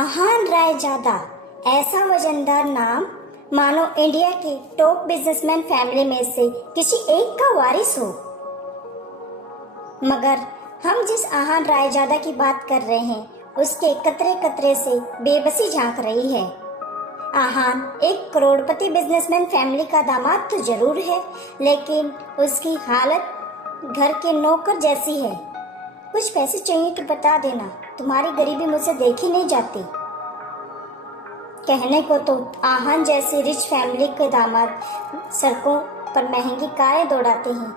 आहान रायजादा ऐसा वजनदार नाम मानो इंडिया के टॉप बिजनेसमैन फैमिली में से किसी एक का वारिस हो। मगर हम जिस आहान रायजादा की बात कर रहे हैं उसके कतरे कतरे से बेबसी झांक रही है। आहान एक करोड़पति बिजनेसमैन फैमिली का दामाद तो जरूर है, लेकिन उसकी हालत घर के नौकर जैसी है। कुछ पैसे चाहिए तो बता देना, तुम्हारी गरीबी मुझसे देखी नहीं जाती। कहने को तो आहान जैसी रिच फैमिली के दामाद सड़कों पर महंगी कारें दौड़ाते हैं,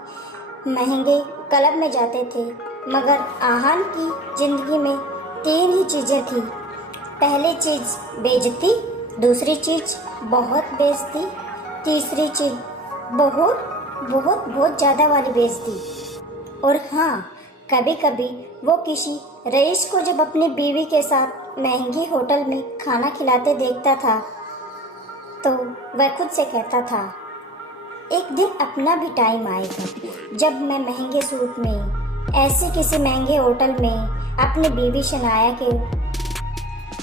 महंगे क्लब में जाते थे, मगर आहान की जिंदगी में 3 ही चीजें थी। पहली चीज बेइज्जती, दूसरी चीज बहुत बेइज्जती, तीसरी चीज बहुत बहुत बहुत ज्यादा वाली बेइज्जती। और हाँ, कभी कभी वो किसी रईस को जब अपनी बीवी के साथ महंगी होटल में खाना खिलाते देखता था तो वह खुद से कहता था, एक दिन अपना भी टाइम आएगा जब मैं महंगे सूट में ऐसे किसी महंगे होटल में अपनी बीवी शनाया के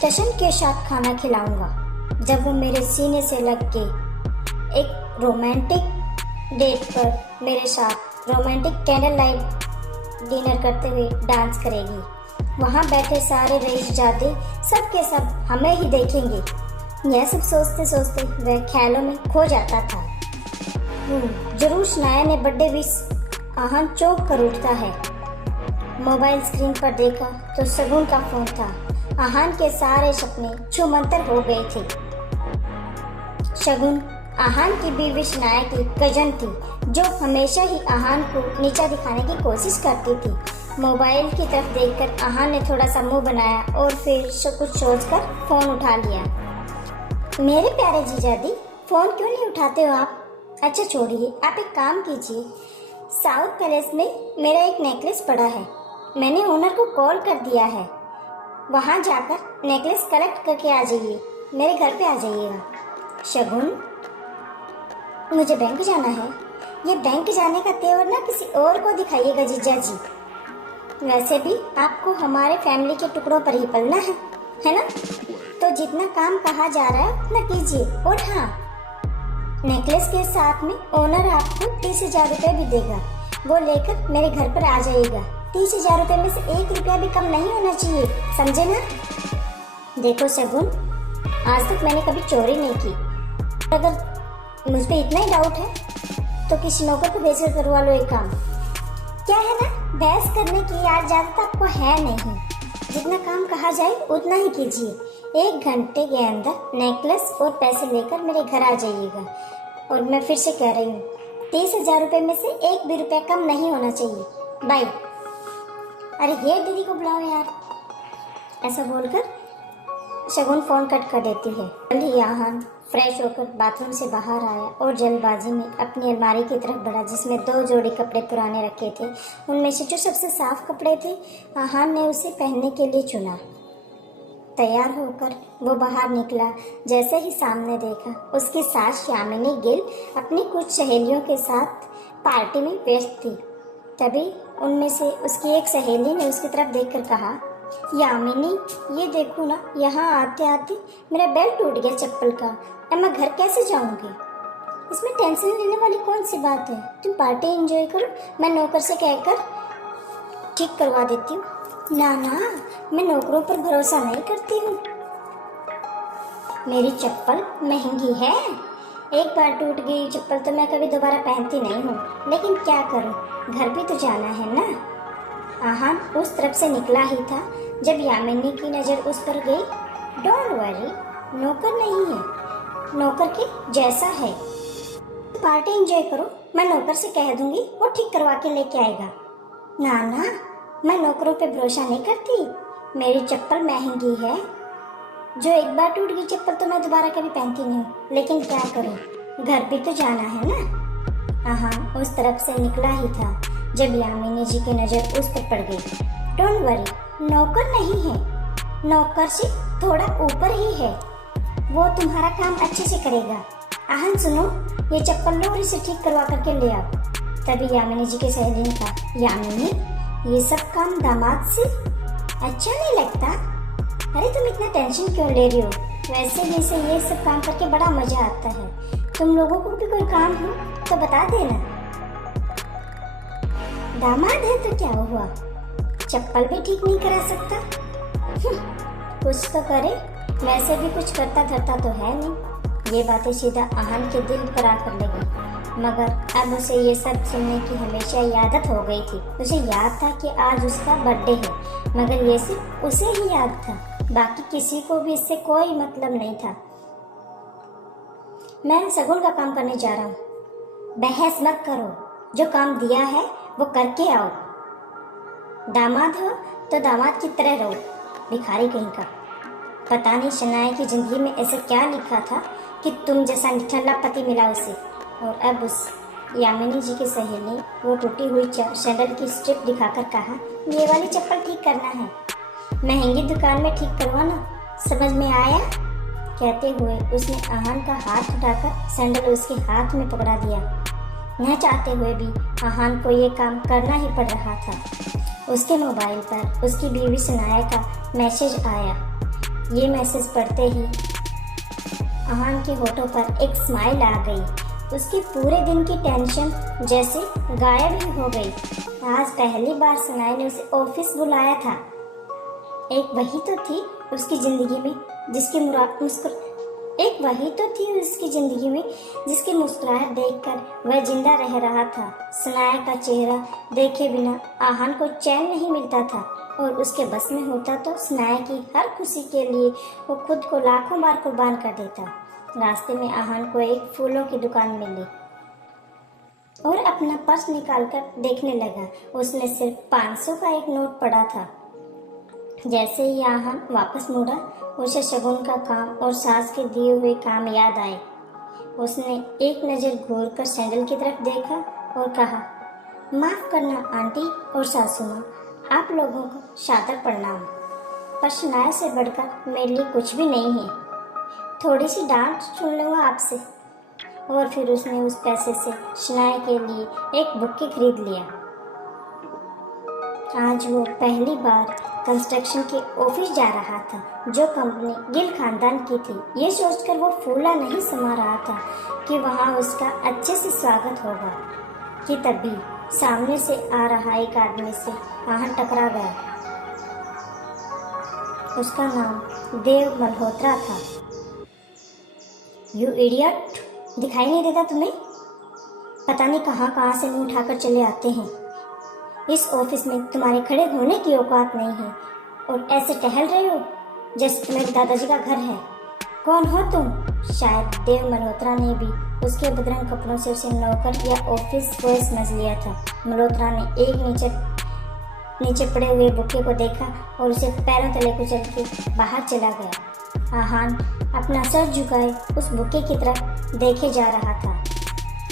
जश्न के साथ खाना खिलाऊंगा, जब वो मेरे सीने से लग के एक रोमांटिक डेट पर मेरे साथ रोमांटिक कैंडल लाइट डिनर करते हुए डांस करेगी। वहाँ बैठे सारे रईसजादे सब के सब हमें ही देखेंगे। यह सब सोचते सोचते वह ख्यालों में खो जाता था। जरूर शनाया ने बर्थडे विश आहान चौंक कर उठता है। मोबाइल स्क्रीन पर देखा तो शगुन का फोन था। आहान के सारे सपने छूमंतर हो गए थे। शगुन आहान की बीवी शनाया की कजन थी, जो हमेशा ही आहान को नीचा दिखाने की कोशिश करती थी। मोबाइल की तरफ देखकर आहान ने थोड़ा सा मुंह बनाया और फिर कुछ सोचकर फोन उठा लिया। मेरे प्यारे जीजाजी, फोन क्यों नहीं उठाते हो आप? अच्छा छोड़िए, आप एक काम कीजिए, साउथ पैलेस में मेरा एक नेकलेस पड़ा है, मैंने ओनर को कॉल कर दिया है। वहाँ जाकर नेकलेस कलेक्ट करके आ जाइए, मेरे घर पे आ जाइएगा। शगुन, मुझे बैंक जाना है। ये बैंक जाने का तेवर ना किसी और को दिखाइएगा जीजा जी। वैसे भी आपको हमारे फैमिली के टुकड़ों पर ही पलना है ना? तो जितना काम कहा जा रहा है उतना कीजिए। और हाँ, नेकलेस के साथ में ओनर आपको 30,000 रुपये भी देगा, वो लेकर मेरे घर पर आ जाइएगा। 30,000 रुपये में से 1 रुपया भी कम नहीं होना चाहिए, समझे ना? देखो शगुन, आज तक मैंने कभी चोरी नहीं की। अगर मुझ पे इतना ही डाउट है तो किसी नौकर को भेजकर करवा लो एक काम। क्या है ना, बहस करने की यार ज्यादा आपको है नहीं। जितना काम कहा जाए उतना ही कीजिए। 1 घंटे के अंदर नेकलेस और पैसे लेकर मेरे घर आ जाइएगा। और मैं फिर से कह रही हूँ, 30,000 रुपये में से 1 भी रुपया कम नहीं होना चाहिए। बाय। अरे ये दीदी को बुलाओ यार। ऐसा बोलकर शगुन फोन कट कर देती है। जल्दी आहान फ्रेश होकर बाथरूम से बाहर आया और जल्दबाजी में अपनी अलमारी की तरफ बढ़ा, जिसमें 2 जोड़ी कपड़े पुराने रखे थे। उनमें से जो सबसे साफ कपड़े थे, आहान ने उसे पहनने के लिए चुना। तैयार होकर वो बाहर निकला। जैसे ही सामने देखा, उसकी सास यामिनी गिल अपनी कुछ सहेलियों के साथ पार्टी में व्यस्त थी। तभी उनमें से उसकी एक सहेली ने उसकी तरफ देखकर कहा, यामिनी, ये देखो ना, यहाँ आते आते मेरा बेल्ट टूट गया चप्पल का। अब मैं घर कैसे जाऊंगी? इसमें टेंशन लेने वाली कौन सी बात है? तुम पार्टी एंजॉय करो, मैं नौकर से कहकर ठीक करवा देती हूँ। ना ना, मैं नौकरों पर भरोसा नहीं करती हूँ। मेरी चप्पल महंगी है, एक बार टूट गई चप्पल तो मैं कभी दोबारा पहनती नहीं हूँ, लेकिन क्या करूँ, घर भी तो जाना है ना। आहान उस तरफ से निकला ही था जब यामिनी की नज़र उस पर गई। डोंट वरी, नौकर नहीं है, नौकर के जैसा है। पार्टी एंजॉय करो, मैं नौकर से कह दूंगी, वो ठीक करवा के लेके आएगा। ना ना, मैं नौकरों पे भरोसा नहीं करती। मेरी चप्पल महंगी है, जो एक बार टूट गई चप्पल तो मैं दोबारा कभी पहनती नहीं हूँ, लेकिन क्या करूँ, घर भी तो जाना है ना। आहान उस तरफ से निकला ही था जब यामिनी जी की नज़र उस पर पड़ गई। डोंट वरी, नौकर नहीं है, नौकर से थोड़ा ऊपर ही है, वो तुम्हारा काम अच्छे से करेगा। आहान सुनो, ये चप्पल लो और इसे ठीक करवा करके ले आओ। तभी यामिनी जी के सहेली ने कहा, यामिनी, ये सब काम दामाद से अच्छा नहीं लगता। अरे तुम इतना टेंशन क्यों ले रही हो? वैसे भी से ये सब काम करके बड़ा मजा आता है। तुम लोगों को भी कोई काम हो तो बता देना। दामाद है तो क्या हुआ, चप्पल भी ठीक नहीं करा सकता? कुछ तो करे, वैसे भी कुछ करता धरता तो है नहीं। ये बातें सीधा आहन के दिल पर आकर लगी, मगर अब उसे ये सब सुनने की हमेशा आदत हो गई थी। उसे याद था कि आज उसका बर्थडे है, मगर ये सिर्फ उसे ही याद था, बाकी किसी को भी इससे कोई मतलब नहीं था। मैं शगुन का काम करने जा रहा हूँ। बहस मत करो, जो काम दिया है वो करके आओ। दामाद हो तो दामाद की तरह रहो, भिखारी कहीं का। पता नहीं शनाया की जिंदगी में ऐसे क्या लिखा था कि तुम जैसा निठल्ला पति मिला उसे। और अब उस यामिनी जी की सहेली वो टूटी हुई सैंडल की स्ट्रिप दिखाकर कहा, ये वाली चप्पल ठीक करना है, महंगी दुकान में ठीक करवाना, समझ में आया? कहते हुए उसने आहान का हाथ उठाकर सैंडल उसके हाथ में पकड़ा दिया। न चाहते हुए भी आहान को ये काम करना ही पड़ रहा था। उसके मोबाइल पर उसकी बीवी सनाया का मैसेज आया। ये मैसेज पढ़ते ही आहान के होठों पर एक स्माइल आ गई। उसकी पूरे दिन की टेंशन जैसे गायब ही हो गई। आज पहली बार सनाया ने उसे ऑफिस बुलाया था। एक वही तो थी उसकी जिंदगी में जिसकी मुस्कुराहट देखकर वह जिंदा रह रहा था। सनाया का चेहरा देखे बिना आहान को चैन नहीं मिलता था, और उसके बस में होता तो सनाया की हर खुशी के लिए वो खुद को लाखों बार कुर्बान कर देता। रास्ते में आहान को एक फूलों की दुकान मिली और अपना पर्स निकालकर देखने लगा। उसमें सिर्फ 500 का एक नोट पड़ा था। जैसे ही आहान वापस मुड़ा, उसे शगुन का काम और सास के दिए हुए काम याद आए। उसने एक नज़र घूरकर सैंडल की तरफ देखा और कहा, माफ करना आंटी और सासू माँ, आप लोगों को सादर प्रणाम, पर शनाया से बढ़कर मेरे लिए कुछ भी नहीं है। थोड़ी सी डांट सुन लूँगा आपसे। और फिर उसने उस पैसे से शनाया के लिए एक बुक्के खरीद लिया। आज वो पहली बार कंस्ट्रक्शन के ऑफिस जा रहा था, जो कंपनी गिल खानदान की थी। ये सोचकर वो फूला नहीं समा रहा था कि वहाँ उसका अच्छे से स्वागत होगा, कि तभी सामने से आ रहा एक आदमी से आहान टकरा गया। उसका नाम देव मल्होत्रा था। यू इडियट, दिखाई नहीं देता तुम्हें? पता नहीं कहाँ कहाँ से मुंह उठाकर चले आते हैं। इस ऑफिस में तुम्हारे खड़े होने की औकात नहीं है और ऐसे टहल रहे हो जैसे तुम्हारे दादाजी का घर है। कौन हो तुम? शायद देव मल्होत्रा ने भी उसके बदरंग कपड़ों से उसे नौकर या ऑफिस बॉय समझ लिया था। मल्होत्रा ने एक नीचे पड़े हुए बुक्के को देखा और उसे पैरों तले कुचल के बाहर चला गया। आहान अपना सर झुकाए उस बुक्के की तरफ देखे जा रहा था।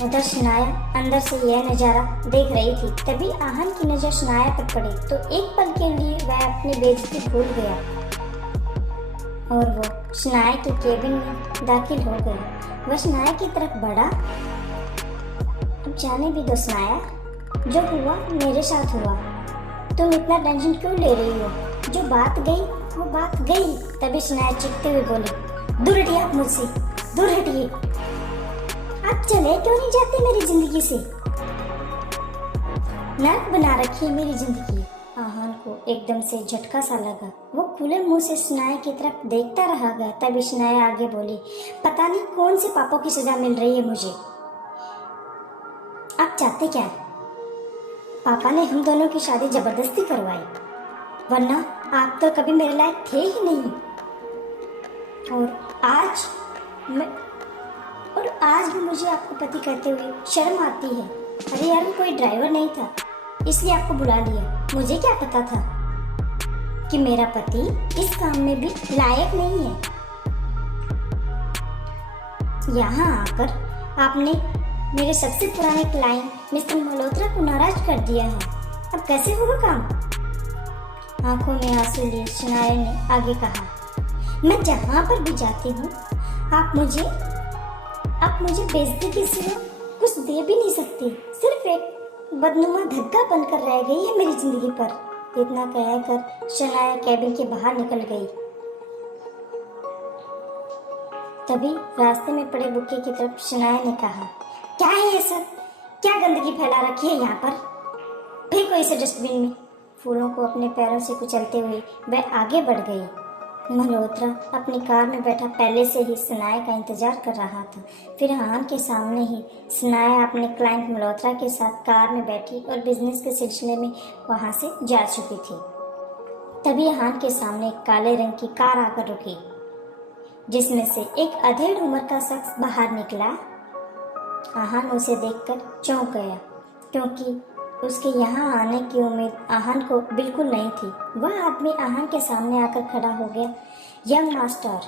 उधर शनाया अंदर से यह नज़ारा देख रही थी। तभी आहान की नज़र शनाया पर पड़ी तो एक पल के लिए वह अपनी बेइज्जती भूल गया और वो शनाया के केबिन में दाखिल हो गया। वह शनाया की तरफ बढ़ा। अब जाने भी दो शनाया, जो हुआ मेरे साथ हुआ। तुम इतना टेंशन क्यों ले रही हो? जो बात गई वो बात गई। तभी शनाया चीखते हुए बोली, दूर हटिए आप मुझसे, दूर हटिए। आप चले क्यों नहीं जाते मेरी जिंदगी से? नर्क बना रखी है मेरी जिंदगी। आहान को एकदम से झटका सा लगा। वो खुले मुंह से शनाया की तरफ देखता रह गया। तभी शनाया आगे बोली, पता नहीं कौन से पापों की सजा मिल रही है मुझे। आप चाहते क्या? पापा ने हम दोनों की शादी जबरदस्ती करवाई, वरना आप तो कभी मेरे लायक थे ही नहीं। और आज भी मुझे आपको पति कहते हुए शर्म आती है। अरे यार, कोई ड्राइवर नहीं था इसलिए आपको बुला लिया। मुझे क्या पता था कि मेरा पति इस काम में भी लायक नहीं है। यहाँ आकर आपने मेरे सबसे पुराने क्लाइंट मिस्टर मल्होत्रा को नाराज कर दिया है। अब कैसे होगा काम? आंखों में आंसू लिए शनाया ने आगे कहा, मैं जहाँ पर भी जाती हूँ आप मुझे बेइज्जती के सिवा कुछ दे भी नहीं सकती। सिर्फ एक बदनुमा धब्बा बनकर रह गई है मेरी जिंदगी पर। इतना कहकर शनाया कैबिन के बाहर निकल गई। तभी रास्ते में पड़े बुके की तरफ शनाया ने कहा, क्या है ये सब? क्या गंदगी फैला रखी है यहाँ पर? फेंको इसे डस्टबिन में। फूलों को अपने पैरों से कुचलते हुए वह आगे बढ़ गई। मल्होत्रा अपनी कार में बैठा पहले से ही सनाया का इंतजार कर रहा था। फिर आहान के सामने ही सनाया अपने क्लाइंट मल्होत्रा के साथ कार में बैठी और बिजनेस के सिलसिले में वहां से जा चुकी थी। तभी आहान के सामने एक काले रंग की कार आकर रुकी, जिसमें से एक अधेड़ उम्र का शख्स बाहर निकला। आहान उसे देखकर चौंक गया, क्योंकि उसके यहाँ आने की उम्मीद आहान को बिल्कुल नहीं थी। वह आदमी आहान के सामने आकर खड़ा हो गया। यंग मास्टर,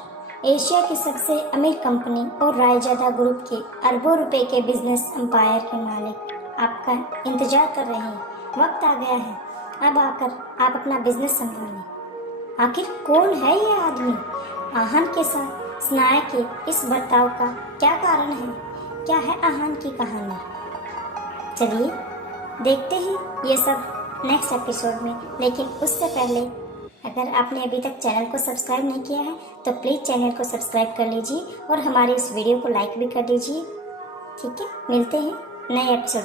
एशिया की सबसे अमीर कंपनी और रायजादा ग्रुप के अरबों रुपए के बिजनेस एम्पायर के मालिक आपका इंतजार कर रहे हैं। वक्त आ गया है, अब आकर आप अपना बिजनेस संभालें। आखिर कौन है यह आदमी? आहान के साथ सनाया के इस बर्ताव का क्या कारण है? क्या है आहान की कहानी? चलिए देखते हैं ये सब नेक्स्ट एपिसोड में। लेकिन उससे पहले अगर आपने अभी तक चैनल को सब्सक्राइब नहीं किया है तो प्लीज़ चैनल को सब्सक्राइब कर लीजिए और हमारी इस वीडियो को लाइक भी कर दीजिए। ठीक है, मिलते हैं नए एपिसोड।